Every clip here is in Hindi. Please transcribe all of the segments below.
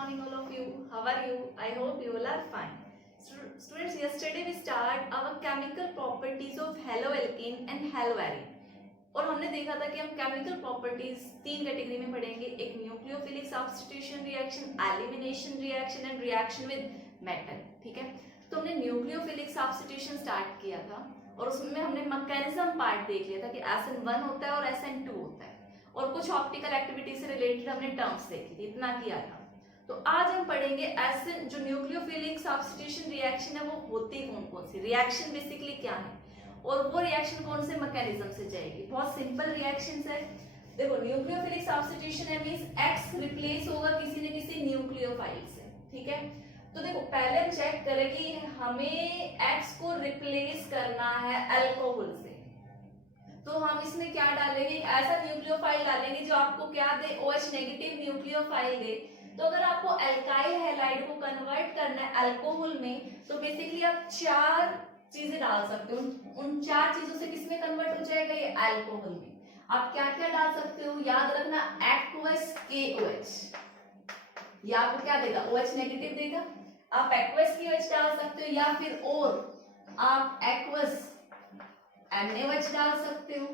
morning all of you. How are you? I hope you all are fine. Students, yesterday we start our chemical properties of haloalkane and haloarine. और हमने देखा था कि हम केमिकल प्रॉपर्टीज तीन कैटेगरी में पढ़ेंगे, एक nucleophilic substitution reaction, elimination reaction and reaction with metal. ठीक है, तो हमने न्यूक्लियोफिलिक सब्स्टिट्यूशन स्टार्ट किया था और उसमें हमने मैकेनिज्म पार्ट देख लिया था कि SN1 होता है और SN2 होता है और कुछ ऑप्टिकल एक्टिविटी से रिलेटेड हमने टर्म्स देखी थी, इतना किया था. तो आज हम पढ़ेंगे एसिड जो न्यूक्लियोफिलिक सब्स्टिट्यूशन रिएक्शन है वो होती कौन कौन सी, रिएक्शन बेसिकली क्या है और वो रिएक्शन कौन से मैकेनिज्म से जाएगी. बहुत सिंपल रिएक्शंस है. देखो, न्यूक्लियोफिलिक सब्स्टिट्यूशन है मींस X रिप्लेस होगा किसी न किसी न्यूक्लियोफाइल से. ठीक है, तो देखो पहले हम चेक करें कि हमें X को रिप्लेस करना है अल्कोहल से, तो हम इसमें क्या डालेंगे, ऐसा न्यूक्लियोफाइल डालेंगे जो आपको क्या दे, OH नेगेटिव न्यूक्लियोफाइल दे. तो अगर आपको अल्काइल हैलाइड को कन्वर्ट करना है अल्कोहल में, तो बेसिकली आप चार चीजें डाल सकते हो. उन चार चीजों से किसमें कन्वर्ट हो जाएगा, ये अल्कोहल में. आप क्या क्या डाल सकते हो, याद रखना, एक्वस KOH, ये आपको क्या देगा, OH नेगेटिव देगा. आप एक्वस KOH डाल सकते हो या फिर और आप एक्वस NaOH डाल सकते हो.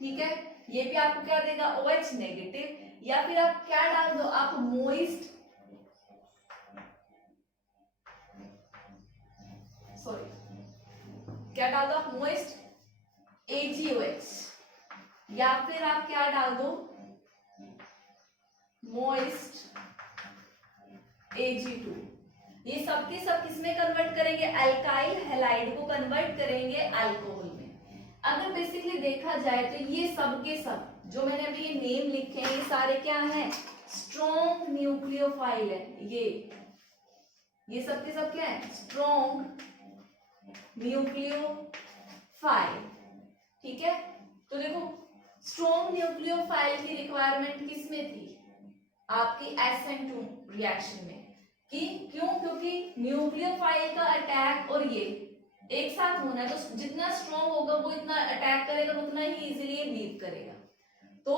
ठीक है, ये भी आपको क्या देगा, OH नेगेटिव. या फिर आप क्या डाल दो, आप मोइस्ट क्या डाल दो, आप मोइस्ट AgOH या फिर आप क्या डाल दो, मोइस्ट Ag2. ये सब के सब किसमें कन्वर्ट करेंगे, अल्काइल हैलाइड को कन्वर्ट करेंगे अल्कोहल में. अगर बेसिकली देखा जाए तो ये सब के सब जो मैंने अभी ये नेम लिखे हैं, ये सारे क्या हैं, स्ट्रॉन्ग न्यूक्लियोफाइल है. ये सब के सब क्या है, स्ट्रॉन्ग न्यूक्लियोफाइल. ठीक है, तो देखो स्ट्रॉन्ग न्यूक्लियोफाइल की रिक्वायरमेंट किसमें थी, आपकी SN2 रिएक्शन में. कि क्यों, क्योंकि न्यूक्लियोफाइल का अटैक और ये एक साथ होना है, तो जितना स्ट्रॉन्ग होगा वो इतना अटैक करेगा, उतना ही इजीली लीव करेगा. तो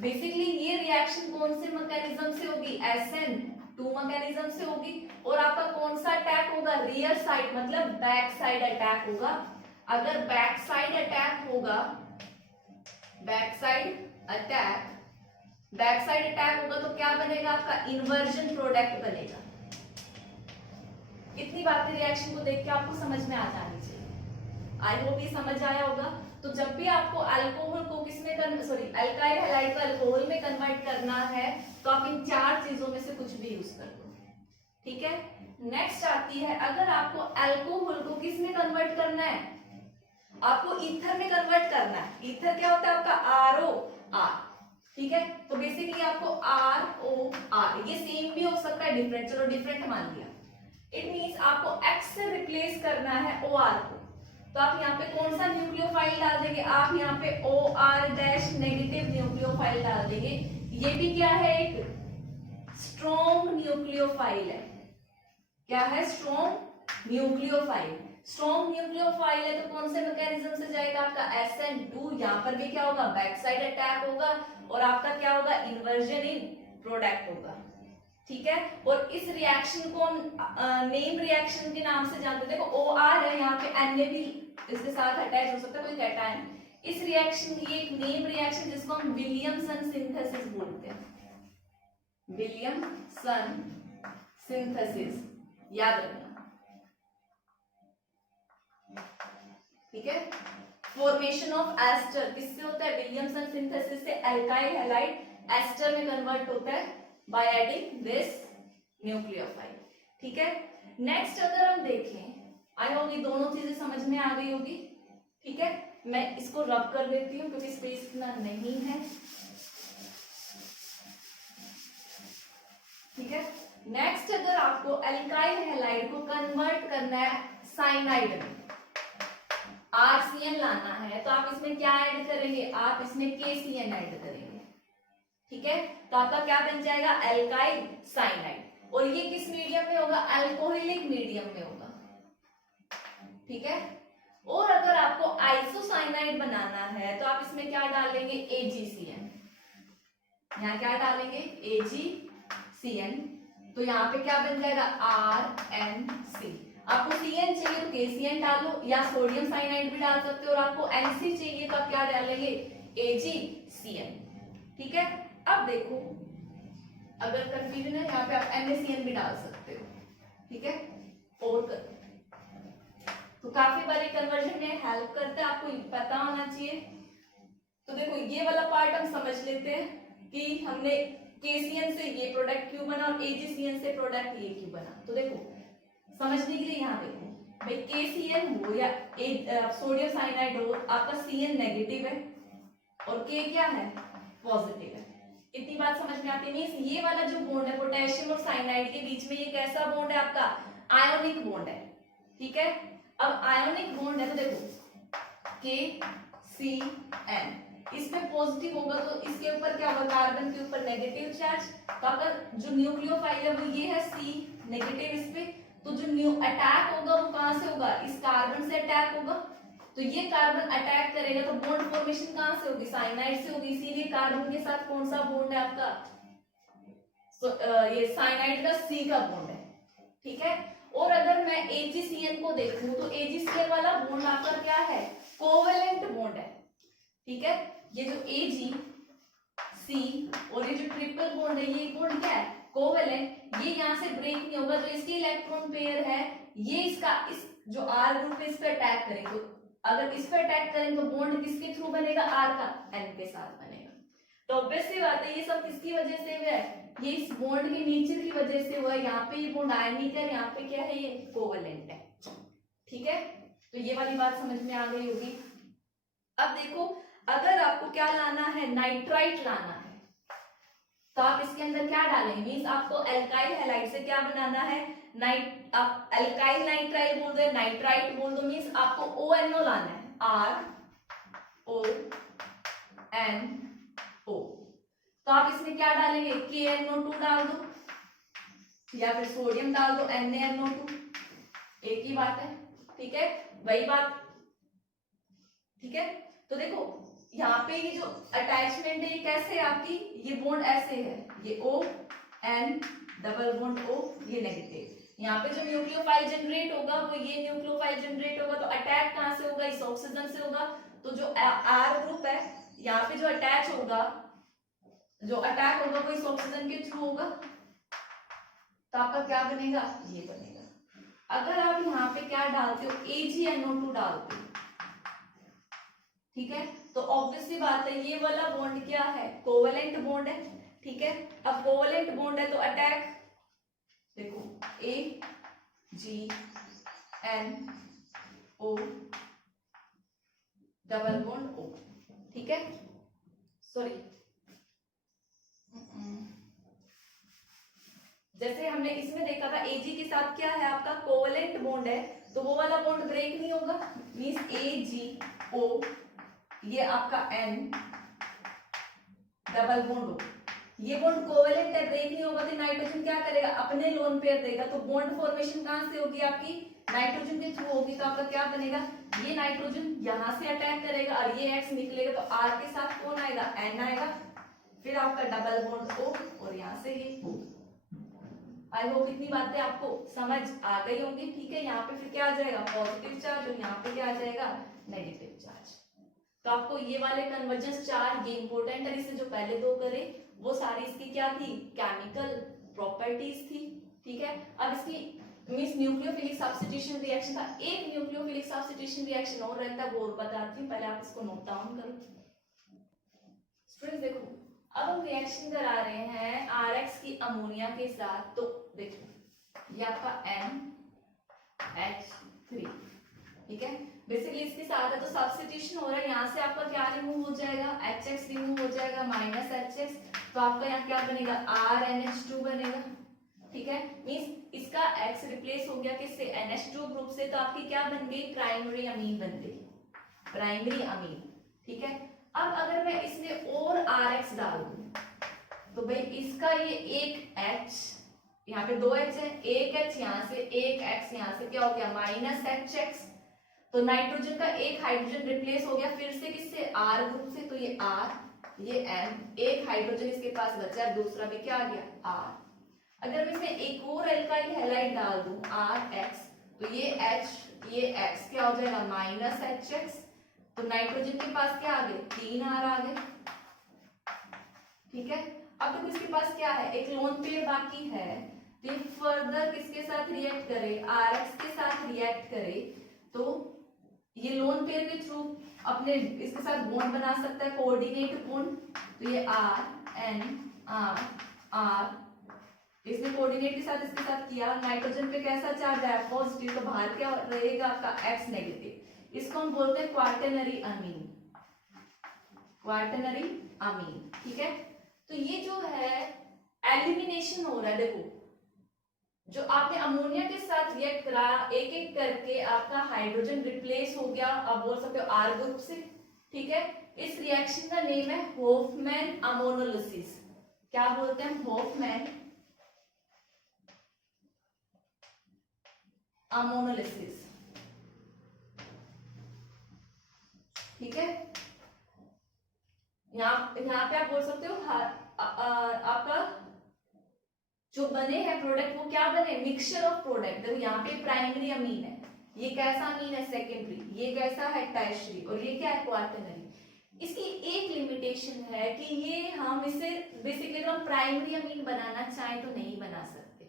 बेसिकली ये रिएक्शन कौन से मैकेनिज्म से होगी, SN2 मैकेनिज्म से होगी. और आपका कौन सा अटैक होगा, रियर साइड मतलब बैक साइड अटैक होगा. अगर बैक साइड अटैक होगा, बैक साइड अटैक होगा तो क्या बनेगा, आपका इन्वर्जन प्रोडक्ट बनेगा. इतनी बातें रिएक्शन को देख के आपको समझ में आ जानी चाहिए. आई होप ये समझ आया होगा. तो जब भी आपको अल्कोहल को किसमें अल्काइल हैलाइड को अल्कोहल में कन्वर्ट करना है, तो आप इन चार चीजों में से कुछ भी यूज कर दो. ठीक है, नेक्स्ट आती है, अगर आपको अल्कोहल को किसमें कन्वर्ट करना है, आपको ईथर में कन्वर्ट करना है. ईथर क्या होता है आपका, ROR. ठीक है, तो बेसिकली आपको ROR, ये सेम भी हो सकता है, डिफरेंट, चलो डिफरेंट मान लिया. इट मींस आपको X से रिप्लेस करना है OR को, तो आप यहाँ पे कौन सा न्यूक्लियोफाइल डाल देंगे, आप यहाँ पे OR- नेगेटिव न्यूक्लियोफाइल डाल देंगे. ये भी क्या है, एक स्ट्रॉन्ग न्यूक्लियोफाइल है. क्या है, स्ट्रॉन्ग न्यूक्लियोफाइल. स्ट्रॉन्ग न्यूक्लियोफाइल है तो कौन से मैकेनिज्म से जाएगा, आपका SN2. यहाँ पर भी क्या होगा, बैक साइड अटैक होगा और आपका क्या होगा, इन्वर्जन इन प्रोडक्ट होगा. ठीक है, और इस रिएक्शन को हम नेम रिएक्शन के नाम से जानते हैं. देखो OR है, यहाँ पे Na भी इसके साथ अटैच हो सकता है, कोई कैटायन. इस रिएक्शन की एक नेम रिएक्शन जिसको हम विलियमसन सिंथेसिस बोलते हैं, विलियमसन सिंथेसिस, याद रखना. ठीक है, फॉर्मेशन ऑफ एस्टर किससे होता है, विलियमसन सिंथेसिस से अल्काइल हैलाइड एस्टर में कन्वर्ट होता है by adding this nucleophile. ठीक है, नेक्स्ट अगर हम देखें, आई होप ये दोनों चीजें समझ में आ गई होगी. ठीक है, मैं इसको रब कर देती हूँ क्योंकि स्पेस इतना नहीं है. ठीक है, नेक्स्ट अगर आपको अल्काइल हैलाइड को कन्वर्ट करना है साइनाइड में, RCN लाना है, तो आप इसमें क्या ऐड करेंगे, आप इसमें KCN ऐड करेंगे. ठीक है, तो आपका क्या बन जाएगा, अल्काइल साइनाइड. और ये किस मीडियम में होगा, अल्कोहलिक मीडियम में होगा. ठीक है, और अगर आपको आइसोसाइनाइड बनाना है तो आप इसमें क्या डालेंगे, AgCN. यहाँ क्या डालेंगे, AgCN. तो यहाँ पे क्या बन जाएगा RNC। आपको CN चाहिए तो KCN डालो या सोडियम साइनाइड भी डाल सकते हो, और आपको NC चाहिए तो आप क्या डालेंगे AgCN। ठीक है, अब देखो अगर कंफ्यूजन है यहाँ पे आप NaCN भी डाल सकते हो। ठीक है, और तो काफी बारी कन्वर्जन में हेल्प करता है, आपको पता होना चाहिए। तो देखो ये वाला पार्ट हम समझ लेते हैं कि हमने KCN से ये प्रोडक्ट क्यों बना और AgCN से प्रोडक्ट ये क्यों बना। तो देखो समझने के लिए यहाँ देखो भाई, KCN हो या सोडियम साइनाइड हो, आपका CN नेगेटिव है और K क्या है पॉजिटिव है। इतनी बात समझ में आती है। मींस ये वाला जो बॉन्ड है पोटेशियम और साइनाइड के बीच में, ये कैसा बॉन्ड है आपका आयोनिक बॉन्ड है। ठीक है, अब आयोनिक बॉन्ड है तो देखो KCN, इसमें पॉजिटिव होगा तो इसके ऊपर क्या होगा कार्बन के ऊपर नेगेटिव चार्ज। तो आपका जो न्यूक्लियोफाइल है वो ये है C नेगेटिव इस पे, तो जो न्यू अटैक होगा वो कहां से होगा इस कार्बन से अटैक होगा। तो ये कार्बन अटैक करेगा तो बॉन्ड फॉर्मेशन कहां से होगी साइनाइड से होगी, इसीलिए कार्बन के साथ कौन सा बॉन्ड है आपका ये साइनाइड का C का बॉन्ड है। ठीक है, और अगर मैं AgCN को देखूं तो AgCN वाला बॉन्ड आपका क्या है कोवेलेंट बॉन्ड है। ठीक है, ये जो AgC और ये जो ट्रिपल बॉन्ड है ये बॉन्ड क्या है कोवेलेंट, ये यहाँ से ब्रेक नहीं होगा। जो इसकी इलेक्ट्रॉन पेयर है ये इसका इस जो R ग्रुप है इस पे अटैक करेंगे, तो अगर इस पे अटैक करेंगे तो बॉन्ड किसके थ्रू बनेगा R का N के साथ बनेगा। तो ऑब्वियस सी बात है ये सब किसकी वजह से हुआ है, ये इस बॉन्ड के नेचर की वजह से हुआ है। यहाँ पे ये बॉन्ड आयनिक है, यहाँ पे क्या है ये कोवेलेंट है। ठीक है, तो ये वाली बात समझ में आ गई होगी। अब देखो अगर आपको क्या लाना है नाइट्राइट लाना है तो आप इसके अंदर क्या डालेंगे, मींस आपको एल्काइल हैलाइड से क्या बनाना है नाइट, आप एल्काइल नाइट्राइल बोल दो नाइट्राइट बोल दो, मींस आपको ONO लाना है RONO। तो आप इसमें क्या डालेंगे KNO2 डाल दो या फिर सोडियम डाल दो NaNO2, एक ही बात है। ठीक है, वही बात। ठीक है, तो देखो यहाँ पे ये जो अटैचमेंट है ये कैसे है आपकी, ये बॉन्ड ऐसे है, ये ON डबल बॉन्ड O, ये नेगेटिव। यहाँ पे जो न्यूक्लियोफाइल जनरेट होगा वो ये न्यूक्लियोफाइल जनरेट होगा, तो अटैक कहाँ से होगा इस ऑक्सीजन से होगा। तो जो R ग्रुप है यहाँ पे जो अटैच होगा, जो अटैक होगा वो इस ऑक्सीजन के थ्रू होगा, तो आपका क्या बनेगा ये बनेगा। अगर आप यहाँ पे क्या डालते हो AgNO2 डालते हो, ठीक है, तो ऑब्वियस सी बात है ये वाला बॉन्ड क्या है कोवेलेंट बॉन्ड है। ठीक है, अब कोवेलेंट बॉन्ड है तो अटैक देखो AgNO डबल बॉन्ड O। ठीक है, सॉरी जैसे हमने इसमें देखा था Ag के साथ क्या है आपका कोवेलेंट बॉन्ड है, तो वो वाला बॉन्ड ब्रेक नहीं होगा, मींस AgO ये आपका N डबल बॉन्ड O, ये बॉन्ड कोवेलेंट है ब्रेक नहीं होगा, तो नाइट्रोजन क्या करेगा अपने लोन पेयर देगा, तो बॉन्ड फॉर्मेशन कहां से होगी आपकी नाइट्रोजन के थ्रू होगी। तो आपका क्या बनेगा ये नाइट्रोजन यहां से अटैक करेगा और ये X निकलेगा, तो R के साथ कौन आएगा N आएगा, फिर आपका डबल बॉन्ड O और यहाँ से ये। आई होप इतनी बातें आपको समझ आ गई होंगी। ठीक है, यहाँ पे फिर क्या आ जाएगा पॉजिटिव चार्ज और यहाँ पे क्या आ जाएगा नेगेटिव चार्ज। तो आपको ये वाले कन्वर्जेंस चार ये इंपॉर्टेंट है, इससे जो पहले दो करे वो सारी इसकी क्या थी केमिकल प्रॉपर्टीज थी। ठीक है, अब इसकी मींस न्यूक्लियोफिलिक सब्स्टिट्यूशन रिएक्शन था, एक न्यूक्लियोफिलिक सब्स्टिट्यूशन रिएक्शन और रहता है वो और बताती हूँ, पहले आप इसको नोट डाउन करो। स्टूडेंट्स देखो अब हम रिएक्शन करा रहे हैं RX की अमोनिया के साथ, तो देखो ये आपका NH3। ठीक है, बेसिकली इसके साथ है तो सब्स्टिट्यूशन हो रहा है, यहाँ से आपका क्या रिमूव हो जाएगा HX रिमूव हो जाएगा माइनस HX, तो आपका यहाँ क्या बनेगा RNH2 बनेगा। ठीक है, मींस इसका X रिप्लेस हो गया किससे NH2 ग्रुप से, तो आपकी क्या बन गई प्राइमरी अमीन बन गई प्राइमरी अमीन। ठीक है, अब अगर मैं इसमें और RX डाल दूं तो भाई इसका ये एक H, यहाँ पे दो H है, एक H यहाँ से एक X यहाँ से क्या हो गया माइनस HX, तो नाइट्रोजन का एक हाइड्रोजन रिप्लेस हो गया फिर से किससे R ग्रुप से, तो ये R ये N, एक हाइड्रोजन इसके पास बचा, दूसरा भी क्या आ गया R। अगर मैं इसमें एक और एल्काइल हैलाइड डाल दूं RH, तो ये H ये X क्या हो जाएगा -HX, तो नाइट्रोजन के पास क्या आ गए 3R आ गए। ठीक है, अब देखो इसके पास क्या है, एक लोन पेयर बाकी है, तो ये फर्दर किसके साथ रिएक्ट करे, RX के साथ रिएक्ट करे, तो ये लोन पेयर के थ्रू अपने इसके साथ बॉन्ड बना सकता है, कोऑर्डिनेट बॉन्ड, तो ये R इसने कोऑर्डिनेट के साथ इसके साथ किया, नाइट्रोजन पे कैसा चार्ज है पॉजिटिव, तो बाहर क्या रहेगा आपका X नेगेटिव, इसको हम बोलते हैं क्वार्टेनरी अमीन, क्वार्टेनरी अमीन। ठीक है, तो ये जो है एलिमिनेशन हो रहा है, देखो जो आपने अमोनिया के साथ रिएक्ट करा, एक एक करके आपका हाइड्रोजन रिप्लेस हो गया, आप बोल सकते हो R ग्रुप से। ठीक है, इस रिएक्शन का नेम है होफमैन अमोनोलिसिस। क्या बोलते हैं, होफमैन अमोनोलिसिस। ठीक है, यहाँ पे आप बोल सकते हो आपका जो बने हैं प्रोडक्ट वो क्या बने, मिक्सचर ऑफ प्रोडक्ट। देखो यहाँ पे प्राइमरी अमीन है, ये कैसा अमीन है सेकेंडरी, ये कैसा है टर्शियरी, और ये क्या है क्वार्टरनरी। इसकी एक लिमिटेशन है कि ये हम इसे बेसिकली हम प्राइमरी अमीन बनाना चाहें तो नहीं बना सकते।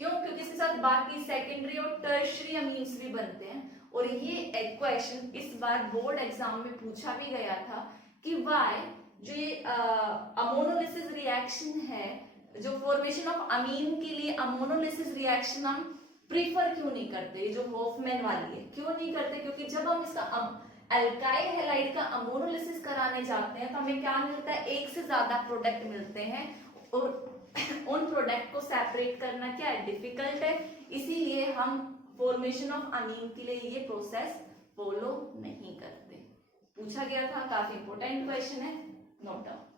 क्यों, क्योंकि इसके साथ बाकी सेकेंडरी और टर्शियरी अमीन्स भी बनते हैं। और ये क्वेश्चन इस बार बोर्ड एग्जाम में पूछा भी गया था कि वाई जो ये अमोनोलिसिस रिएक्शन है, जो फॉर्मेशन ऑफ अमीन के लिए अमोनोलिसिस रिएक्शन हम प्रीफर क्यों नहीं करते, जो होफमैन वाली है क्यों नहीं करते, क्योंकि जब हम इसका अल्काइल हैलाइड का अमोनोलिसिस कराने जाते हैं तो हमें क्या मिलता है, एक से ज्यादा प्रोडक्ट मिलते हैं, और उन प्रोडक्ट को सेपरेट करना क्या है, डिफिकल्ट है। इसीलिए हम फॉर्मेशन ऑफ अमीन के लिए ये प्रोसेस फॉलो नहीं करते। पूछा गया था, काफी इंपॉर्टेंट क्वेश्चन है, नोट डाउन।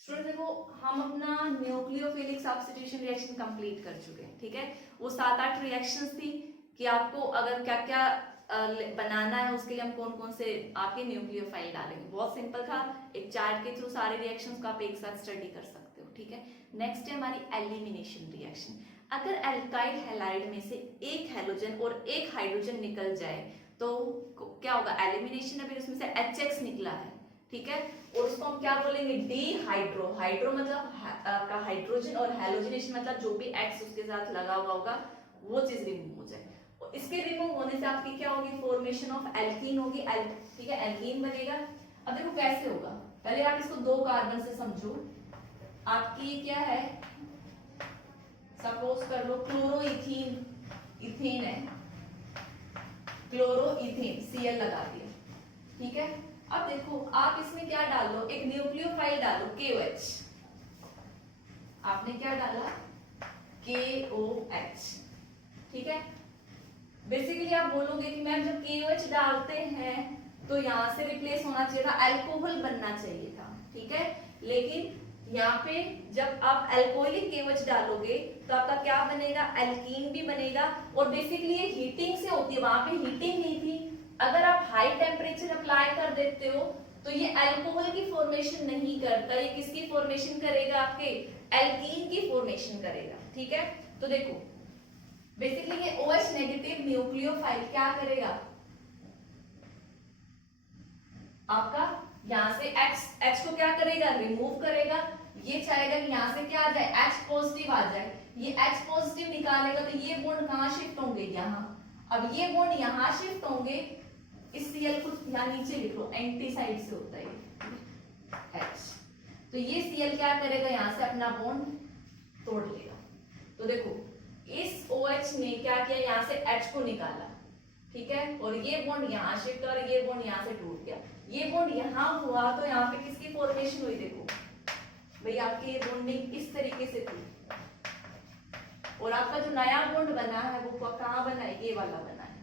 स्टूडेंट देखो हम अपना न्यूक्लियोफिलिक सब्स्टिट्यूशन रिएक्शन कंप्लीट कर चुके हैं। ठीक है, वो 7-8 रिएक्शंस थी कि आपको अगर क्या क्या बनाना है उसके लिए हम कौन कौन से आपके न्यूक्लियोफाइल डालेंगे। बहुत सिंपल था, एक चार्ट के थ्रू सारे रिएक्शंस को आप एक साथ स्टडी कर सकते हो। ठीक है, नेक्स्ट है हमारी एलिमिनेशन रिएक्शन। अगर एल्काइल हैलाइड में से एक हैलोजन और एक हाइड्रोजन निकल जाए तो क्या होगा, एलिमिनेशन है, फिर उसमें से HX निकला है। ठीक है, और उसको हम क्या बोलेंगे, डिहाइड्रो। हाइड्रो मतलब आपका हाइड्रोजन, और हैलोजिनेशन मतलब जो भी X उसके साथ लगा हुआ होगा वो चीज रिमूव हो जाए। और इसके रिमूव होने से आपकी क्या होगी, फॉर्मेशन ऑफ एल्कीन होगी। ठीक है, एल्कीन बनेगा। अब देखो कैसे होगा, पहले आप इसको 2 कार्बन से समझो। आपकी क्या है, सपोज कर लो क्लोरोइथीन, इथेन है, क्लोरोइथेन Cl लगा दिया। ठीक है, अब देखो आप इसमें क्या डालो, एक न्यूक्लियोफाइल डालो KOH। आपने क्या डाला, KOH। ठीक है, बेसिकली आप बोलोगे कि मैम जब KOH डालते हैं तो यहाँ से रिप्लेस होना चाहिए था, अल्कोहल बनना चाहिए था। ठीक है, लेकिन यहाँ पे जब आप अल्कोहलिक KOH डालोगे तो आपका क्या बनेगा, एल्कीन भी बनेगा। और बेसिकली ये हीटिंग से होती है, वहां पे हीटिंग नहीं थी। अगर आप हाई टेम्परेचर अप्लाई कर देते हो तो ये अल्कोहल की फॉर्मेशन नहीं करता, ये किसकी फॉर्मेशन करेगा, आपके एल्कीन की फॉर्मेशन करेगा। ठीक है, तो देखो बेसिकली ये OH नेगेटिव न्यूक्लियोफाइल क्या करेगा, आपका यहाँ से H को क्या करेगा, रिमूव करेगा। ये चाहेगा कि यहाँ से क्या आ जाए, H पॉजिटिव आ जाए। ये H पॉजिटिव निकालेगा तो ये बॉन्ड कहाँ शिफ्ट होंगे, यहाँ। अब ये बॉन्ड यहाँ शिफ्ट होंगे, इस Cl को यहाँ नीचे लिखो, एंटी साइड से होता है H। तो ये Cl क्या करेगा, यहाँ से अपना बॉन्ड तोड़ लेगा। तो देखो इस OH ने क्या किया, यहाँ से H को निकाला। ठीक है, और ये बॉन्ड यहाँ शिफ्ट और ये बॉन्ड यहाँ से टूट गया। ये बॉन्ड यहाँ हुआ तो यहाँ पे किसकी फॉर्मेशन हुई, देखो भाई आपकी ये बॉन्डिंग इस तरीके से थी, और आपका जो नया बॉन्ड बना है वो कहाँ बना है, ये वाला बना है।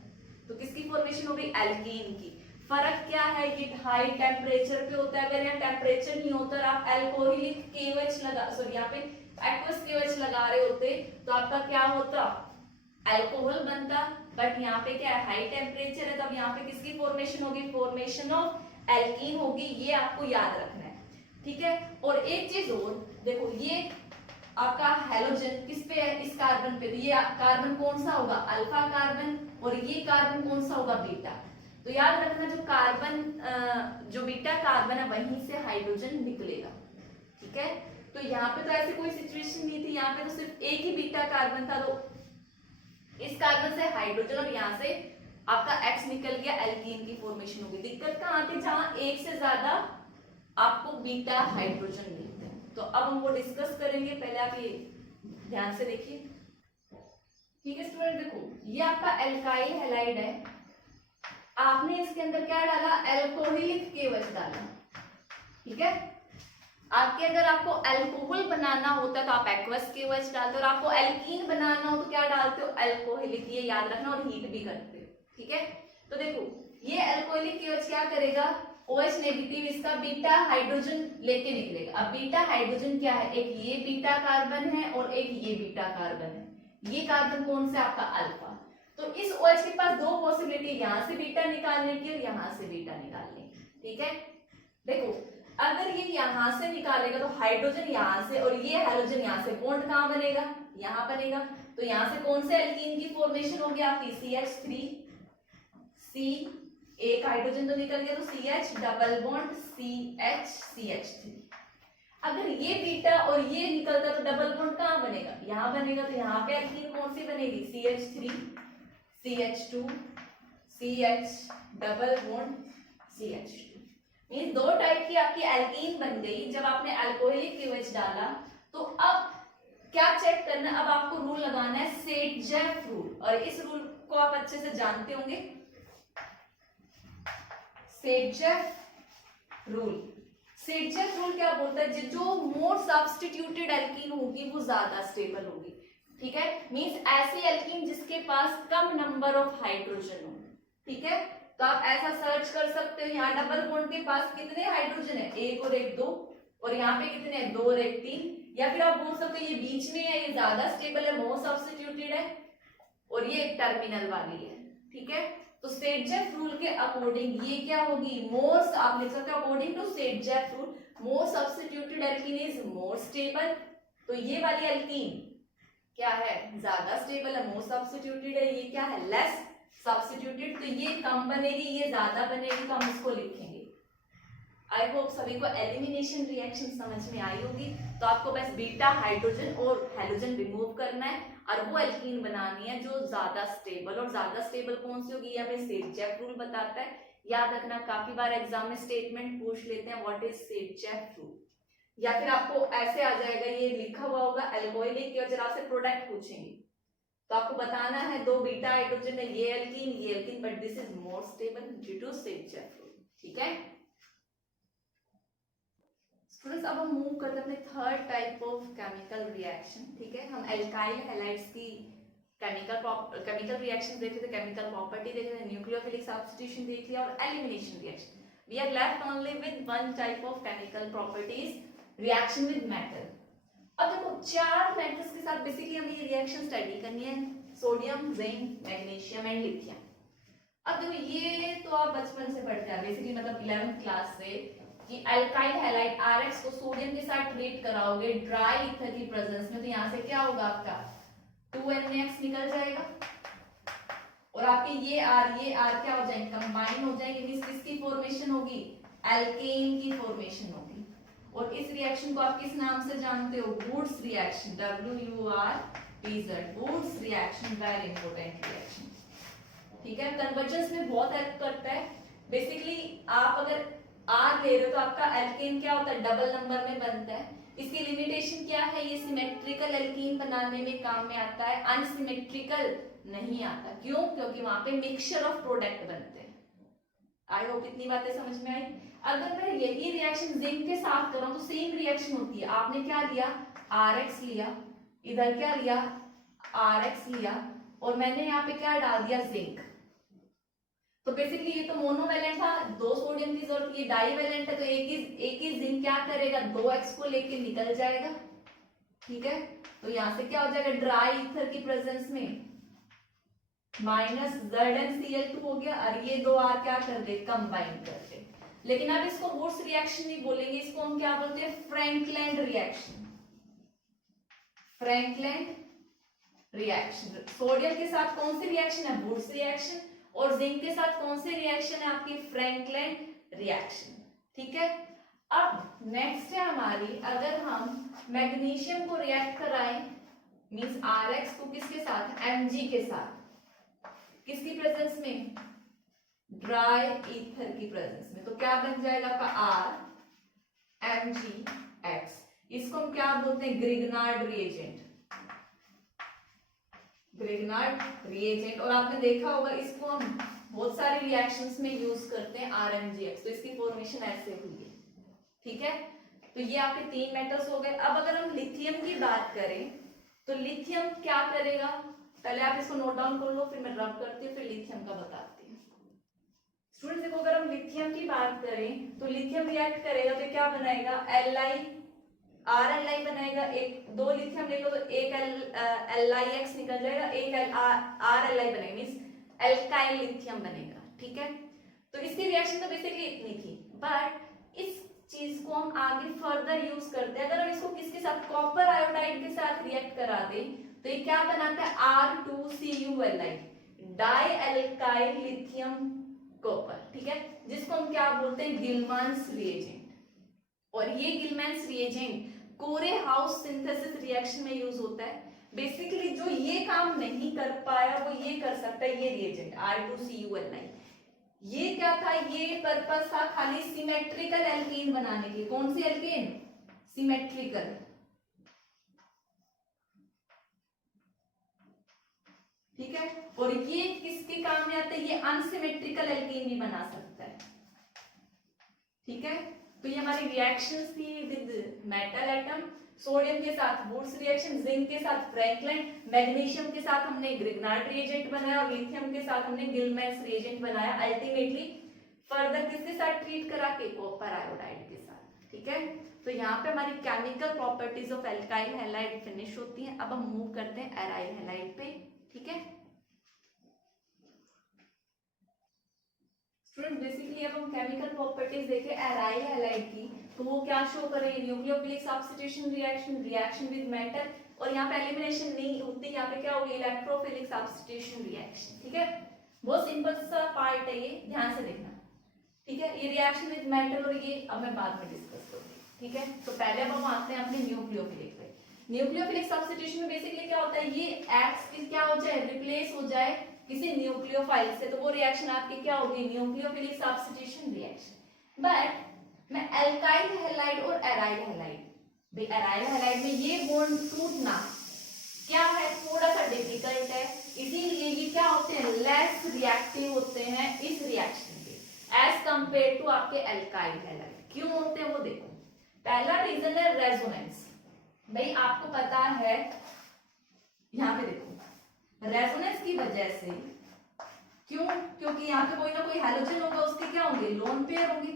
तो किसकी फॉर्मेशन हो गई, एल्कीन की। फर्क क्या है, ये हाई टेम्परेचर पे होता है। अगर यहाँ टेम्परेचर नहीं होता और आप अल्कोहलिक KOH लगा, सॉरी यहाँ पे एक्वस KOH लगा रहे होते तो आपका क्या होता, अल्कोहल बनता। बट यहाँ पे क्या है, हाई टेम्परेचर है, तब यहाँ पे किसकी फॉर्मेशन होगी, फॉर्मेशन ऑफ एल्कीन होगी। ये आपको याद रखना है। ठीक है, और एक चीज और देखो, ये आपका हैलोजन किस पे है, इस कार्बन पे, तो ये कार्बन कौन सा होगा, अल्फा कार्बन, और ये कार्बन कौन सा होगा, बीटा। तो याद रखना जो कार्बन जो बीटा कार्बन है वहीं से हाइड्रोजन निकलेगा, ठीक है। तो यहाँ पे तो ऐसी कोई सिचुएशन नहीं थी, यहाँ पे तो सिर्फ एक ही बीटा कार्बन था, तो इस कार्बन से हाइड्रोजन और यहाँ से आपका X निकल गया, एल्कीन की फॉर्मेशन होगी। दिक्कत कहाँ आती है, जहां एक से ज्यादा आपको बीटा हाइड्रोजन मिलते हैं। तो अब हम वो डिस्कस करेंगे, पहले आप ये ध्यान से देखिए, ठीक है स्टूडेंट। देखो ये आपका एल्काइल हैलाइड है, आपने इसके अंदर क्या डाला, एल्कोहलिक केवच डाला, ठीक है। आपके अगर आपको अल्कोहल बनाना होता है तो आप एक्वस केवच डालते हो, और आपको एल्कीन बनाना हो तो क्या डालते हो, अल्कोहलिक, ये याद रखना, और हीट भी करते हो, ठीक है। तो देखो ये अल्कोहलिक केवच क्या करेगा, OH नेगेटिव इसका बीटा हाइड्रोजन लेके निकलेगा। अब बीटा हाइड्रोजन क्या है, एक ये बीटा कार्बन है और एक ये बीटा कार्बन है, ये कार्बन कौन सा आपका अल्फा। तो इस OH के पास दो पॉसिबिलिटी, यहाँ से बीटा निकालने की और यहाँ से बीटा निकालने की, ठीक है। देखो अगर ये यहाँ से निकालेगा तो हाइड्रोजन यहाँ से और ये हाइड्रोजन यहाँ से, बॉन्ड कहाँ बनेगा, यहाँ बनेगा। तो यहाँ से कौन से एल्कीन की फॉर्मेशन होगी आपकी, CH3, C, एक हाइड्रोजन तो निकल गया तो CH double bond CH CH3। अगर ये बीटा और ये निकलता तो डबल बॉन्ड कहाँ बनेगा, यहाँ बनेगा। तो यहाँ पे एल्कीन कौन सी बनेगी, CH3 CH2 CH double bond CH2। Means दो टाइप की आपकी एल्कीन बन गई जब आपने अल्कोहलिक केवच डाला। तो अब क्या चेक करना, अब आपको रूल लगाना है सेट-जेफ रूल, और इस रूल को आप अच्छे से जानते होंगे, सेट-जेफ रूल। सेट-जेफ रूल क्या बोलता है, जो मोर सब्स्टिट्यूटेड एल्कीन होगी वो ज्यादा स्टेबल होगी, ठीक है। मींस ऐसी एल्कीन जिसके पास कम नंबर ऑफ हाइड्रोजन हो, ठीक है। तो आप ऐसा सर्च कर सकते हो, यहाँ डबल बॉन्ड के पास कितने हाइड्रोजन है, एक और एक दो, और यहाँ पे कितने हैं, दो और एक तीन। या फिर आप बोल सकते हो ये बीच में है, ये ज्यादा स्टेबल है, मोर सब्स्टिट्यूटेड है, और ये एक टर्मिनल वाली है, ठीक है। तो सेट-जेफ रूल के अकॉर्डिंग ये क्या होगी, मोर, आप लिख सकते हो according to Saytzeff rule more substituted alkene is more stable. तो ये वाली एल्कीन क्या है, ज्यादा स्टेबल है, मोर सब्स्टिट्यूटेड है, ये क्या है, लेस सब्स्टिट्यूटेड। तो ये कम बनेगी, ये ज्यादा बनेगी, तो हम इसको लिखेंगे। आई होप सभी को एलिमिनेशन रिएक्शन समझ में आई होगी। तो आपको बस बीटा हाइड्रोजन और हैलोजन रिमूव करना है और वो एल्कीन बनानी है जो ज्यादा स्टेबल, और ज्यादा स्टेबल कौन सी होगी, ये हमें सेट-जेफ रूल बताता है। याद रखना, काफी बार एग्जाम में स्टेटमेंट पूछ लेते हैं व्हाट इज सेट-जेफ रूल, या फिर आपको ऐसे आ जाएगा, ये लिखा हुआ होगा अल्कोहलिक के वजह से प्रोडक्ट पूछेंगे, तो आपको बताना है दो बीटा हाइड्रोजन है, ये alkene, but this is more stable due to Saytzeff rule, ठीक है स्टूडेंट्स। अब हम मूव करते हैं अपने third type of chemical reaction, ठीक है। हम एल्काइल हैलाइड्स की केमिकल रिएक्शन देख रहे थे, केमिकल प्रॉपर्टी देख रहे थे, न्यूक्लियोफिलिक सब्स्टिट्यूशन देख लिया, और elimination reaction. We are left only with one type of chemical properties, reaction with metal. अब देखो चार मेटल्स के साथ बेसिकली हमें ये रिएक्शन स्टडी करनी है, sodium, zinc, magnesium and lithium. अब देखो ये तो आप बचपन से पढ़ते हैं बेसिकली, मतलब 11th क्लास से, कि अल्काइल हैलाइड RX को सोडियम के साथ ट्रीट कराओगे ड्राई ईथर की प्रेजेंस में, तो यहाँ से क्या होगा आपका 2NaX निकल जाएगा, और आपके ये R क्या हो जाएंगे, कंबाइन हो जाएंगे। मींस किसकी फॉर्मेशन होगी, एल्केन की फॉर्मेशन होगी। और इस रिएक्शन को आप किस नाम से जानते हो, Wurtz reaction, WURTZ, Wurtz reaction, very important reaction, ठीक है। कन्वर्जेंस में बहुत हेल्प करता है। बेसिकली आप अगर R ले रहे हो तो आपका एल्केन क्या होता है, डबल नंबर में बनता है। इसकी लिमिटेशन क्या है, ये सिमेट्रिकल एल्कीन बनाने में काम में आता है, अनसिमेट्रिकल नहीं आता। क्यों, क्योंकि वहां पे मिक्सचर ऑफ प्रोडक्ट बनते हैं। आई होप इतनी बातें समझ में आई। अगर मैं यही रिएक्शन जिंक के साथ कर रहा हूं तो सेम रिएक्शन होती है। आपने क्या लिया, RX लिया, इधर क्या लिया, RX लिया, और मैंने यहाँ पे क्या डाल दिया, जिंक। तो बेसिकली ये तो मोनोवैलेंट था, दो सोडियम की जरूरत, ये डाईवैलेंट है, तो एक ही जिंक क्या करेगा, 2X को लेके निकल जाएगा, ठीक है। तो यहाँ से क्या हो जाएगा, ड्राई ईथर की प्रेजेंस में -ZnCl2 हो गया, और ये दो R क्या कर दे, कंबाइन कर दे। लेकिन अब इसको वुड्स रिएक्शन नहीं बोलेंगे, इसको हम क्या बोलते हैं, Frankland reaction. Frankland reaction. Sodium के साथ कौन सी रिएक्शन है? Wurtz reaction. और जिंक के साथ कौन सी रिएक्शन है आपकी? Frankland reaction. ठीक है। अब नेक्स्ट है हमारी, अगर हम मैग्नीशियम को रिएक्ट कराएं मींस Rx को किसके साथ? Mg के साथ, किसकी प्रेजेंस में? ड्राई ईथर की प्रेजेंस में। तो क्या बन जाएगा आपका? RMgX। इसको हम क्या बोलते हैं? Grignard reagent. Grignard reagent. और आपने देखा होगा इसको हम बहुत सारी रिएक्शंस में यूज करते हैं RMgX। तो इसकी फॉर्मेशन ऐसे हुई है। ठीक है। तो ये आपके 3 मेटल्स हो गए। अब अगर हम लिथियम की बात करें तो लिथियम क्या करेगा? पहले आप इसको नोट डाउन कर लो, फिर मैं रब करती हूँ, फिर लिथियम का बताती हूँ। स्टूडेंट्स देखो, अगर हम लिथियम की बात करें तो लिथियम रिएक्ट करेगा तो क्या बनाएगा? RLi बनाएगा। एक 2 लिथियम ले लो तो एक LiX निकल जाएगा, एक RLi बनेगा, मींस एल्काइल लिथियम बनेगा। ठीक है। तो इसकी रिएक्शन तो बेसिकली इतनी थी, बट इस चीज को हम आगे फर्दर यूज करते हैं। अगर हम इसको किसके साथ? कॉपर आयोडाइड के साथ रिएक्ट करा दें तो ये क्या बनाता है? R2CuLi, die alkyl lithium copper. ठीक है, जिसको हम क्या बोलते हैं? Gilman's reagent. और ये Gilman's reagent Corey House synthesis reaction में यूज होता है। बेसिकली जो ये काम नहीं कर पाया वो ये कर सकता है, ये रिएजेंट R2CuLi। ये क्या था? ये पर्पस था खाली सिमेट्रिकल एल्कीन बनाने की। कौन सी एल्कीन? सिमेट्रिकल। ठीक है। और ये किसके काम में आता है? ये अनसिमेट्रिकल एल्कीन भी बना सकता है। ठीक है। तो ये हमारी रिएक्शंस थी विद मेटल एटम। सोडियम के साथ वुड्स रिएक्शन, जिंक के साथ फ्रैंकलैंड, मैग्नीशियम के साथ हमने ग्रिग्नार्ड रिएजेंट बनाया और लिथियम के साथ हमने गिलमैन्स रिएजेंट बनाया। अल्टीमेटली फर्दर किसके साथ ट्रीट करा के? कॉपर आयोडाइड के साथ। ठीक है। तो यहाँ पे हमारी chemical properties of alkyl halide finish होती हैं। अब हम मूव करते हैं एराइल हैलाइड पे। ठीक है स्टूडेंट, बेसिकली अब हम केमिकल प्रॉपर्टीज देखें एराइल हैलाइड की, तो वो क्या शो करेंगे? Nucleophilic substitution reaction, reaction with metal, और यहाँ पे एलिमिनेशन नहीं होती, यहाँ पे क्या होगी? Electrophilic substitution reaction. ठीक है, बहुत सिंपल सा पार्ट है ये, ध्यान से देखना। ठीक है, ये रिएक्शन विद मेटल और ये अब मैं बाद में डिस्कस करूंगी। ठीक है, तो पहले अब हम आते हैं अपने न्यूक्लियोफिलिक पे। न्यूक्लियोफिलिक सब्स्टिट्यूशन में बेसिकली क्या होता है? ये एक्स की क्या हो जाए? रिप्लेस हो जाए किसी न्यूक्लियोफाइल से, तो वो रिएक्शन आपकी क्या होगी? Nucleophilic substitution reaction. बट मैं एल्काइल हैलाइड और एराइल हैलाइड, भाई एराइल हैलाइड में ये बॉन्ड टूटना क्या है? थोड़ा सा डिफिकल्ट है, इसीलिए ये क्या होते हैं? लेस रिएक्टिव होते हैं इस रिएक्शन के एज कंपेयर टू आपके एल्काइल हैलाइड। क्यों होते हैं वो देखो। पहला रीजन है रेजोनेंस। भाई आपको पता है, यहाँ पे देखो, रेजोनेंस की वजह से, क्यों? क्योंकि यहाँ पे कोई ना कोई हैलोजन होगा, उसके क्या होंगे? लोन पेयर होंगे।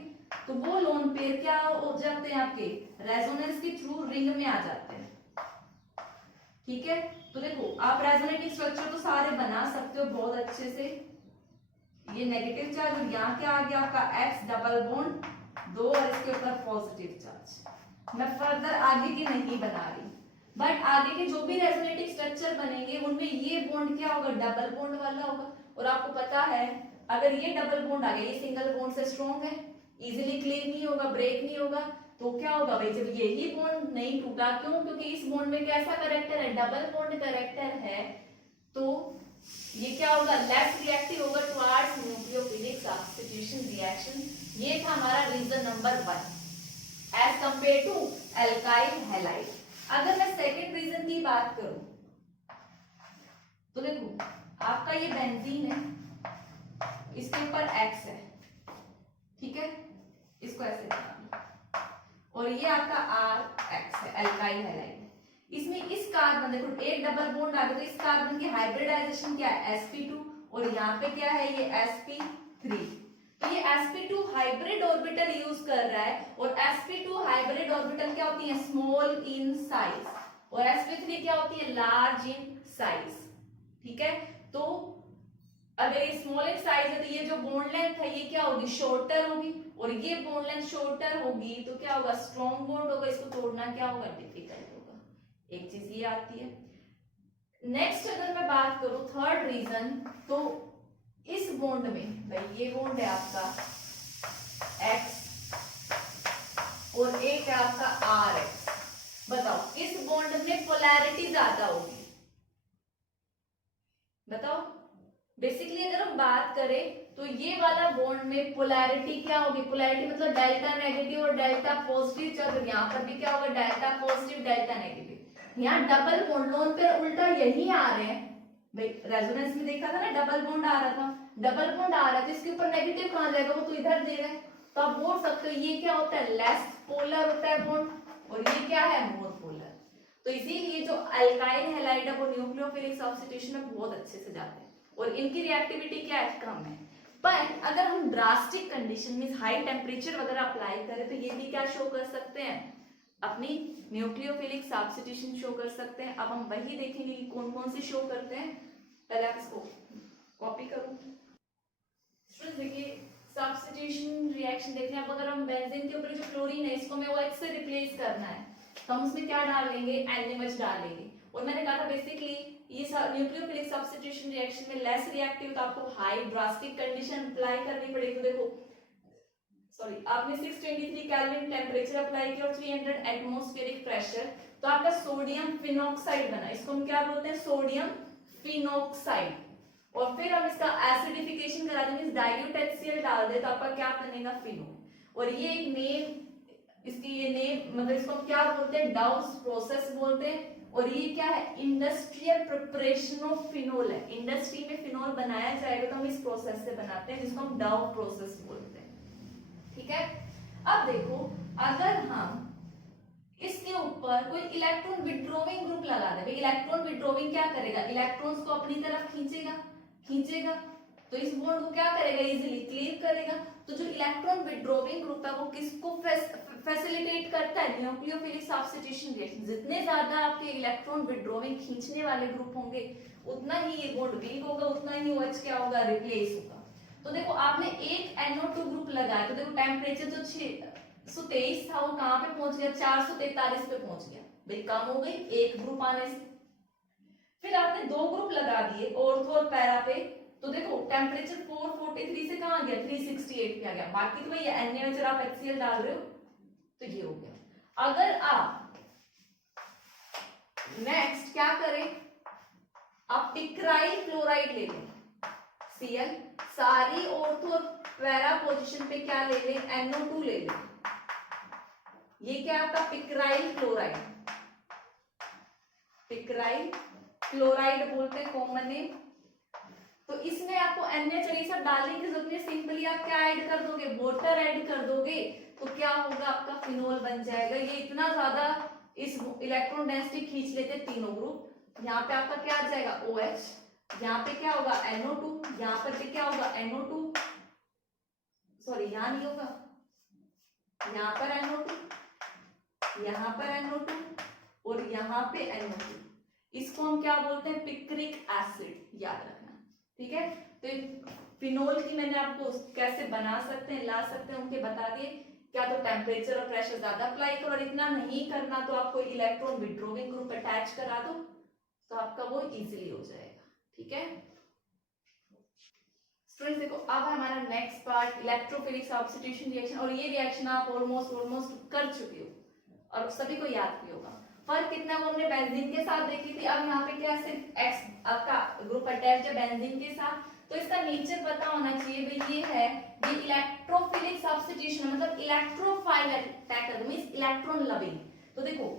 तो वो लोन पेयर क्या हो जाते हैं? आपके रेजोनेंस के थ्रू रिंग में आ जाते हैं। ठीक है, तो देखो आप रेजोनेटिंग स्ट्रक्चर तो सारे बना सकते हो बहुत अच्छे से। ये नेगेटिव चार्ज और यहाँ क्या आ गया आपका? एक्स डबल बॉन्ड 2 और इसके ऊपर पॉजिटिव चार्ज। मैं फर्दर आगे की नहीं बना रही, बट आगे के जो भी रेजोनेटिंग स्ट्रक्चर बनेंगे उनमें ये बॉन्ड क्या होगा? डबल बॉन्ड वाला होगा। और आपको पता है अगर ये डबल बॉन्ड आ गया, ये सिंगल बॉन्ड से स्ट्रॉन्ग है, इजीली क्लीव नहीं होगा, ब्रेक नहीं होगा, तो क्या होगा भाई? जब यही बॉन्ड नहीं टूटा, क्यों? क्योंकि इस बॉन्ड में कैसा कैरेक्टर है? डबल बॉन्ड कैरेक्टर है, तो ये क्या होगा? लेस रिएक्टिव होगा टुवर्ड्स न्यूक्लियोफिलिक सब्स्टिट्यूशन रिएक्शन। ये था हमारा reason number 1 as compare to alkyl halide. अगर मैं सेकंड रीजन की बात करूं तो देखो आपका ये बेंजीन है, इसके ऊपर X है, ठीक है, इसको ऐसे लिखा, और ये आपका RX है, एल्काइल हैलाइड। इसमें इस कार्बन देखो एक डबल बॉन्ड आ गया, तो इस कार्बन की हाइब्रिडाइजेशन क्या है? sp2, और यहाँ पे क्या है? ये sp3। तो ये sp2 हाइब्रिड ऑर्बिटल यूज कर रहा है, और sp2 हाइब्रिड ऑर्बिटल क्या होती है? स्मॉल इन साइज, और sp3 क्या होती है? Large in size. ठीक है, तो अगर ये स्मॉल इन साइज है तो ये जो बॉन्ड लेंथ है ये क्या होगी? शॉर्टर होगी, और ये बॉन्ड लेंथ शॉर्टर होगी तो क्या होगा? स्ट्रॉन्ग बॉन्ड होगा, इसको तोड़ना क्या होगा? डिफिकल्ट होगा। एक चीज ये आती है। नेक्स्ट अगर मैं बात करूं थर्ड रीजन, तो इस बॉन्ड में भाई ये बॉन्ड है आपका X और एक है आपका RX। बताओ इस बॉन्ड में पोलैरिटी ज्यादा होगी, बताओ। बेसिकली अगर हम बात करें तो ये वाला बॉन्ड में पोलैरिटी क्या होगी, पोलैरिटी मतलब डेल्टा नेगेटिव और डेल्टा पॉजिटिव। चलो यहाँ पर भी क्या होगा, डेल्टा पॉजिटिव डेल्टा नेगेटिव। यहाँ डबल बॉन्ड लोन पे उल्टा यही आ रहे हैं भाई, रेजोनेंस में देखा था ना डबल बॉन्ड आ रहा था, डबल बॉन्ड आ रहा था, इसके ऊपर नेगेटिव कहां जाएगा, वो तो इधर दे रहा है। तो आप बोल सकते हो ये क्या होता है, लेस पोलर होता है बॉन्ड, और ये क्या है, मोर पोलर। तो इसीलिए जो अल्काइल हैलाइड है वो न्यूक्लियोफिलिक सब्स्टिट्यूशन में बहुत अच्छे से जाते हैं और इनकी रिएक्टिविटी क्या है, कम है। पर अगर हम ड्रास्टिक कंडीशन में हाई टेम्परेचर वगैरह अप्लाई करें तो ये भी क्या शो कर सकते हैं, अपनी न्यूक्लियोफिलिक सब्स्टिट्यूशन शो कर सकते हैं। अब हम वही देखेंगे कि कौन कौन से शो करते हैं। पहले आप इसको कॉपी करो। स्टूडेंट्स देखिए सब्स्टिट्यूशन रिएक्शन देखते हैं। अब अगर हम बेंजीन के ऊपर जो क्लोरीन है इसको हमें OH से रिप्लेस करना है तो हम उसमें क्या डालेंगे, NaOH डालेंगे। और मैंने कहा था बेसिकली ये न्यूक्लियोफिलिक सब्स्टिट्यूशन रिएक्शन में लेस रिएक्टिव, तो आपको हाई ड्रास्टिक कंडीशन अप्लाई करनी पड़ेगी। तो देखो सॉरी आपने 623 केल्विन टेम्परेचर अप्लाई किया और 300 एटमॉस्फेरिक प्रेशर, तो आपका सोडियम फिनॉक्साइड बना। इसको हम क्या बोलते हैं, सोडियम फिनॉक्साइड। और फिर हम इसका एसिडिफिकेशन करा देंगे, डाइल्यूट HCl डाल दे तो आपका क्या बनेगा, फिनोल। और ये एक नेम, इसकी ये नेम मतलब इसको क्या बोलते हैं, डाउस प्रोसेस बोलते हैं। और ये क्या है, इंडस्ट्रियल प्रिपरेशन ऑफ फिनोल है। इंडस्ट्री में फिनोल बनाया जाएगा तो हम इस प्रोसेस से बनाते हैं जिसको हम डाउ प्रोसेस बोलते हैं, ठीक है। अब देखो अगर हम इसके ऊपर कोई इलेक्ट्रॉन विड्रॉविंग ग्रुप लगा दे, इलेक्ट्रॉन विड्रॉविंग क्या करेगा, इलेक्ट्रॉन्स को अपनी तरफ खींचेगा तो इस बॉन्ड को क्या करेगा, इजीली क्लीव करेगा। तो जो इलेक्ट्रॉन विड्रॉविंग ग्रुप है वो किसको फैसिलिटेट करता है, न्यूक्लियोफिलिक सब्स्टिट्यूशन रिएक्शन। जितने ज्यादा आपके इलेक्ट्रॉन विड्रॉविंग खींचने वाले ग्रुप होंगे उतना ही ये बॉन्ड वीक होगा, उतना ही OH क्या होगा, रिप्लेस होगा। तो देखो आपने एक NO2 ग्रुप लगाया तो देखो टेम्परेचर जो 623 था वो कहां पे पहुंच गया, 443 पे पहुंच गया भाई, कम हो गई एक ग्रुप आने से। फिर आपने दो ग्रुप लगा दिए ऑर्थो और पैरा पे, तो देखो टेम्परेचर 443 से कहां गया, 368 पे आ गया। बाकी तो भैया NaOH आप HCl डाल रहे हो तो ये हो गया। अगर आप नेक्स्ट क्या करें, आप पिक्राइल क्लोराइड ले लें, Cl, सारी ऑर्थो और पैरा पोजीशन पे क्या ले लें, NO2 ले लें। ये क्या आपका पिक्राइल क्लोराइड, पिक्राइल क्लोराइड बोलते हैं कॉमन नेम। तो इसमें आपको NaOH सब डालने की जरूरत नहीं, सिंपली आप क्या ऐड कर दोगे, वाटर ऐड कर दोगे तो क्या होगा, आपका फिनोल बन जाएगा। ये इतना ज्यादा इस इलेक्ट्रॉन डेंसिटी खींच लेते हैं तीनों ग्रुप। यहाँ पे आपका क्या आ जाएगा, OH, यहाँ पे क्या होगा, NO2, यहाँ पर भी क्या होगा, NO2, सॉरी यहाँ नहीं होगा, यहाँ पर NO2, यहाँ पर NO2 और यहाँ पे NO2। इसको हम क्या बोलते हैं, पिक्रिक एसिड, याद रखना, ठीक है। तो फिनोल की मैंने आपको कैसे बना सकते हैं, ला सकते हैं, उनके बता दिए। क्या तो टेम्परेचर और प्रेशर ज्यादा अप्लाई करो, और इतना नहीं करना तो आप कोई इलेक्ट्रॉन विड्रॉविंग ग्रुप अटैच करा दो तो आपका वो इजीली हो जाएगा, ठीक है। स्टूडेंट्स देखो अब हमारा next part electrophilic substitution reaction, और ये रिएक्शन आप ऑलमोस्ट कर चुके हो और सभी को याद भी होगा। फर्क कितना वो हमने बेंजीन के साथ देखी थी, अब यहाँ पे क्या सिर्फ X आपका ग्रुप अटैच है बेंजीन के साथ, तो इसका नेचर पता होना चाहिए भाई। ये है ये इलेक्ट्रोफिलिक सब्स्टिट्यूशन मतलब electrophile attacker means electron loving. तो देखो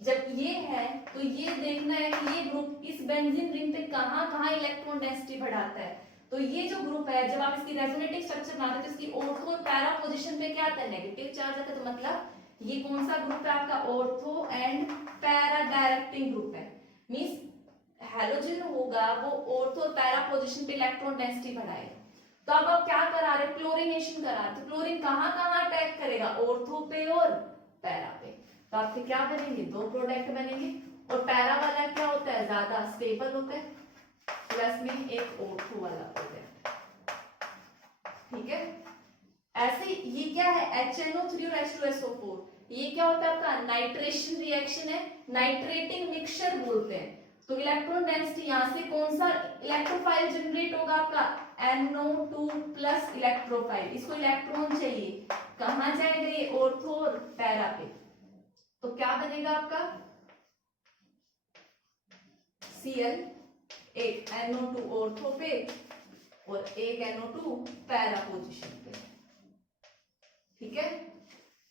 जब ये है तो ये देखना है कि ये ग्रुप इस बेंजीन रिंग पे कहां कहां इलेक्ट्रॉन डेंसिटी बढ़ाता है। तो ये जो ग्रुप है जब आप इसकी रेजोनेटिव स्ट्रक्चर बनाते हो तो इसकी ऑर्थो और पैरा पोजीशन पे क्या आता है, नेगेटिव चार्ज आता है। तो मतलब ये कौन सा ग्रुप है आपका, ortho and para directing group है। मींस हैलोजन होगा वो ऑर्थो और पैरा पोजीशन पे इलेक्ट्रॉन डेंसिटी बढ़ाएगा। तो अब आप क्या करा रहे, क्लोरीनेशन करा रहे, तो क्लोरीन कहां कहां अटैक करेगा, ऑर्थो पे और पैरा पे। तो आपके क्या बनेंगे, दो प्रोडक्ट बनेंगे। और पैरा वाला क्या होता है, ज्यादा स्टेबल होता है, प्लस में एक ऑर्थो वाला प्रोडक्ट, ठीक है। ऐसे ये क्या है, HNO3 और H2SO4, ये क्या होता है आपका नाइट्रेशन रिएक्शन है, नाइट्रेटिंग मिक्सचर बोलते हैं। तो इलेक्ट्रॉन डेंसिटी यहाँ से कौन सा इलेक्ट्रोफाइल जनरेट होगा आपका NO2 प्लस इलेक्ट्रोफाइल, इसको इलेक्ट्रॉन चाहिए, कहाँ जाएगा ये ऑर्थो और पैरा पे, तो क्या बनेगा आपका Cl, एक NO2 ऑर्थो पे और एक NO2 पैरा पोजीशन पे, ठीक है।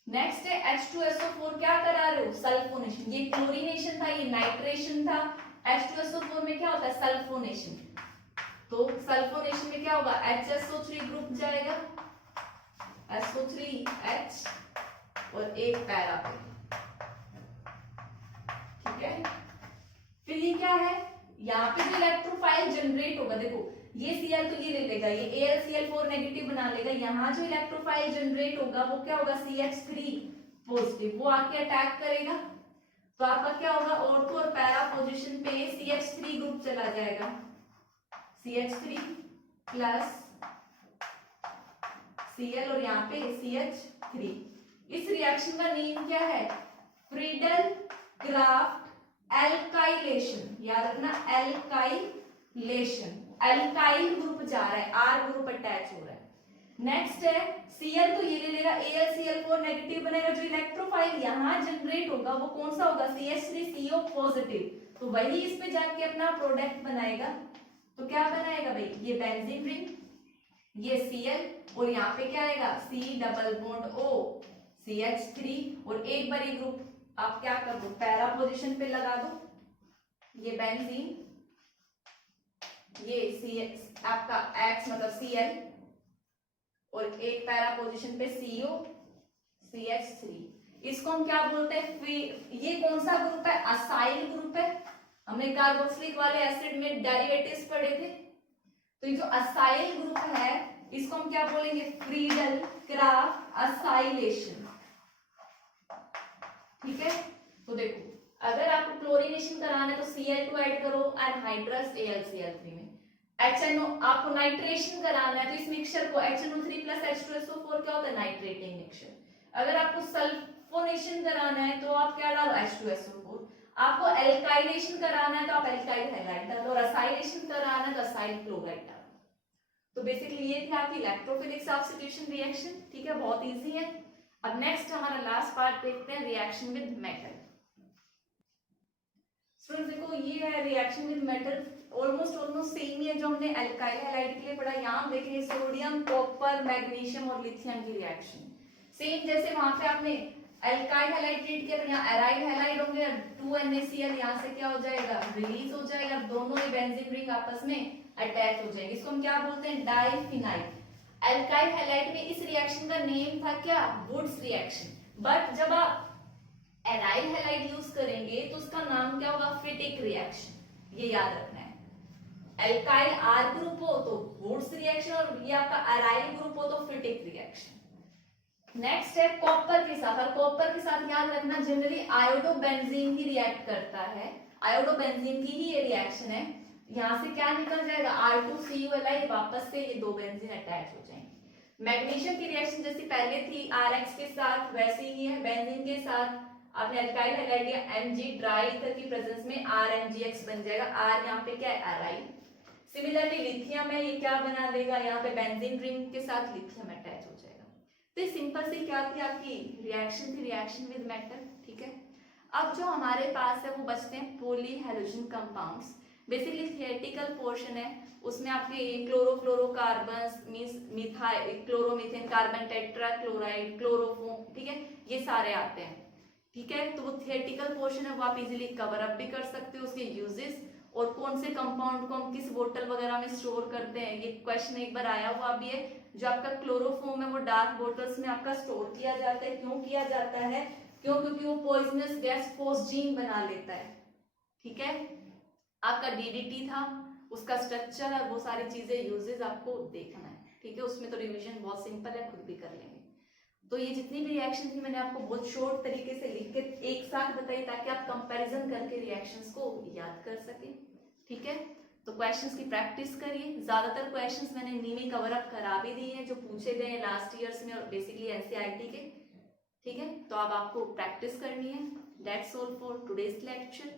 नेक्स्ट है H2SO4, क्या करा रहे हो सल्फोनेशन, ये क्लोरीनेशन था, ये नाइट्रेशन था, H2SO4 में क्या होता है सल्फोनेशन, तो सल्फोनेशन में क्या होगा HSO3 ग्रुप जाएगा, SO3H और एक पैरा पे, ठीक है। फिर ये क्या है, यहाँ पे जो इलेक्ट्रोफाइल जनरेट होगा, देखो ये Cl तो ये ले लेगा, ये AlCl4 नेगेटिव बना लेगा, यहाँ जो इलेक्ट्रोफाइल जनरेट होगा वो क्या होगा CH3 पॉजिटिव, वो आके अटैक करेगा, तो आपका क्या होगा ऑर्थो और पैरा पोजीशन पे CH3 ग्रुप चला जाएगा, CH3 प्लस Cl और यहाँ पे CH3। इस रिएक्शन का नेम क्या है फ्रीडल क्राफ्ट एल्काइलेशन, याद रखना एल्काइलेशन, एल्काइल ग्रुप जा रहा है, R ग्रुप अटैच हो रहा है। नेक्स्ट है Cl तो ये ले लेगा, AlCl4 नेगेटिव बनेगा, जो इलेक्ट्रोफाइल यहाँ जनरेट होगा वो कौन सा होगा CH3CO पॉजिटिव, तो वही इस पे जाके अपना प्रोडक्ट बनाएगा, तो क्या बनाएगा भाई ये बेंजीन रिंग, ये Cl और यहाँ पे क्या आएगा C double bond O CH3 और एक बार ये ग्रुप आप क्या कर दो पैरा पोजीशन पे लगा दो, ये बेंजीन, ये CH आपका X मतलब Cl और एक पैरा पोजीशन पे CO CH3, इसको हम क्या बोलते हैं, ये कौन सा ग्रुप है असाइल ग्रुप है, हमने कार्बोक्सिलिक वाले एसिड में डेरिवेटिव्स पढ़े थे, तो ये जो असाइल ग्रुप है इसको हम क्या बोलेंगे फ्रीडल क्राफ्ट असाइलेशन, ठीक है। तो देखो अगर आपको क्लोरीनेशन कराना है तो Cl2 ऐड करो एनहाइड्रस AlCl3 में, HNO आपको नाइट्रेशन कराना है तो इस मिक्सचर को HNO3 प्लस H2SO4 क्या होता है नाइट्रेटिंग मिक्सचर, अगर आपको सल्फोनेशन कराना है तो आप क्या डालो H2SO4, आपको एल्काइलेशन कराना है तो आप एल्काइल हैलाइड डालो, और असाइलेशन कराना है तो असाइल क्लोराइड डालो। तो बेसिकली ये थी आपकी इलेक्ट्रोफिलिक सब्स्टिट्यूशन रिएक्शन, ठीक है, बहुत इजी है। अब नेक्स्ट हमारा लास्ट पार्ट देखते हैं रिएक्शन विद मेटल। स्टूडेंट्स देखो ये है reaction with metal, almost same ही है जो हमने एल्काइल हैलाइड के लिए पढ़ा, यहाँ देखेंगे सोडियम कॉपर मैग्नीशियम और लिथियम की रिएक्शन सेम, जैसे वहां पे आपने एल्काइल हैलाइड ट्रीट किया तो यहाँ एराइल हैलाइड होंगे, 2NaCl यहाँ से क्या हो जाएगा रिलीज हो जाएगा, दोनों ही बेंजीन रिंग आपस में अटैच हो जाएंगे, इसको हम क्या बोलते हैं डाइफिनाइल। एल्काइल हैलाइड में इस रिएक्शन का नेम था क्या वुड्स रिएक्शन, बट जब आप एराइल हैलाइड यूज करेंगे तो उसका नाम क्या होगा फिटिक रिएक्शन, ये याद रखना है। एल्काइल R ग्रुप हो तो वुड्स रिएक्शन और ये आपका एराइल ग्रुप हो तो फिटिक रिएक्शन। नेक्स्ट है कॉपर के साथ, और कॉपर के साथ याद रखना जनरली आयोडोबेंजीन ही रिएक्ट करता है, आयोडोबेंजीन की ही ये रिएक्शन है, यहाँ से क्या निकल जाएगा R2CuLi, वापस से ये दो बेंजीन अटैच हो जाएंगे। मैग्नीशियम की रिएक्शन जैसी पहले थी RX के साथ वैसे ही है, बेंजीन के साथ आपने एल्काइल हैलाइड या Mg ड्राई ईथर की प्रेजेंस में RMgX बन जाएगा, R यहाँ पे क्या है एराइल। सिमिलरली लिथियम है, ये क्या बना देगा यहाँ पे बेंजीन रिंग के साथ लिथियम अटैच हो जाएगा। तो ये सिंपल सी क्या थी आपकी रिएक्शन थी, रिएक्शन विद मेटल, ठीक है। अब जो हमारे पास है वो बचते हैं poly halogen compounds, basically theoretical portion है, उसमें आपके chlorofluorocarbons means methyl chloromethane carbon tetra chloride chloroform, ठीक है, ये सारे आते हैं, ठीक है। तो वो थियोरेटिकल पोर्शन है, वो आप इजीली कवर अप भी कर सकते हो, उसके यूजेस और कौन से कंपाउंड को हम किस बोतल वगैरह में स्टोर करते हैं, ये क्वेश्चन एक बार आया हुआ भी है। जो आपका क्लोरोफोम है वो डार्क बोतल्स में आपका स्टोर किया जाता है, क्यों किया जाता है, क्यों, क्योंकि वो पॉइजनस गैस फोस्जीन बना लेता है, ठीक है। आपका DDT था, उसका स्ट्रक्चर और वो सारी चीजें यूजेस आपको देखना है, ठीक है, उसमें तो रिवीजन बहुत सिंपल है, खुद भी कर लेंगे। तो ये जितनी भी रिएक्शन थी मैंने आपको बहुत शॉर्ट तरीके से लिख के एक साथ बताई ताकि आप कंपैरिजन करके रिएक्शंस को याद कर सके, ठीक है। तो क्वेश्चंस की प्रैक्टिस करिए, ज्यादातर क्वेश्चंस मैंने नीमी कवर अप करा भी दिए हैं जो पूछे गए लास्ट ईयर्स में और बेसिकली NCERT के, ठीक है, तो अब आपको प्रैक्टिस करनी है। That's all for today's lecture.